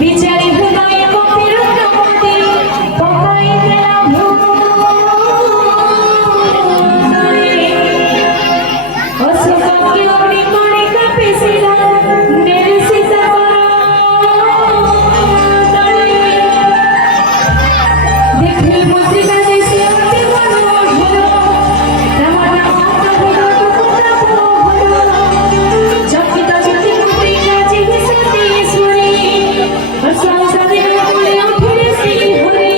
বিচারি হৃদয়ে কপির প্রমোদে পকাই দেলা ভূতলে অসুভাগ্য অগ্নি করে কাঁপিছিলা নির্সিতা করতলে দেখি মুদ্রিকা দেশে অতি মনোহর রামানা অন্তর্ভুত কুকুতা মোহর চকিত জ্যোতি মুদ্রিকা জিহি সতীশ্বরী সংসারে বলে উঠিলে শ্রী হরি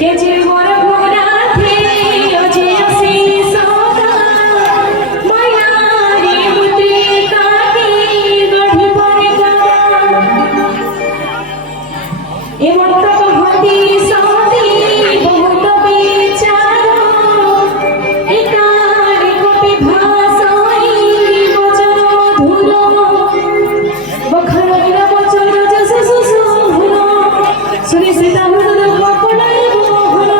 কে যে বড় ঘোরাথে অজে আসি সদা মায়ারি মুদ্রিকাকে গঢ়ি পরে গড়া এবং তব ভক্তি সহতি বহুত বিচার একারে কপি ভাষাই বচন মধুর বখরাইল বচন যশ সুশুভুর শুনি সীতা মৃদু কপলাই মোহন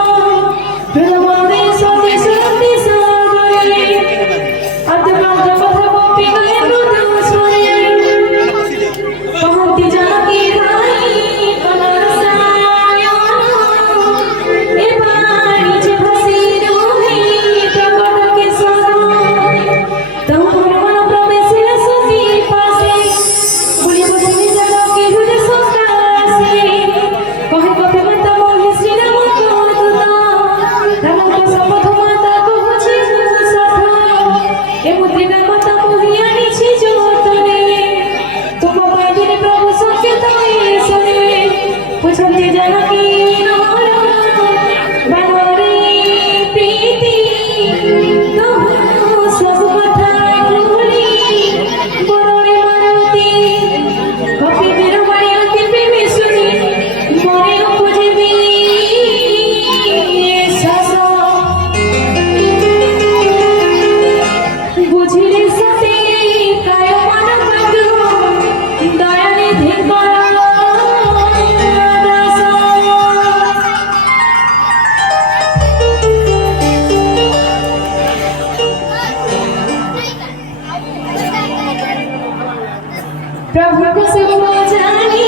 প্রলম্বে সতে সুরতি সাগরে অদ্ভুত কথা কপি গায়ে মৃদু স্বরে কহন্তি জানকী রাই কলর সায়ন এবারি যে ভাসি রুহি প্রকট কেশর তহুর মন প্রবেশিল সতী পাশে বলি বসিনি জানকী হৃদয় সকাশে কহে কপি মাতা মোহে শ্রীরাম কদূত রামকে শপথ মাতা কহুছি সঠ এ মুদ্রিকা মাতা মোহি আনিছি যতনে তুম পাইলে প্রভু সংকেত শুনে পুছন্তি জানকী নর বানরে প্রীতি তহু সব কথা ভুলি বরণে মারতি কপি বিরবাণী অতি প্রেমে শুনি মনে উপজীবী শ্বাস বুঝিলে সতে কায় মন ভাগ্য দয়ানিধি কর দাস প্রভু কুসুম জানি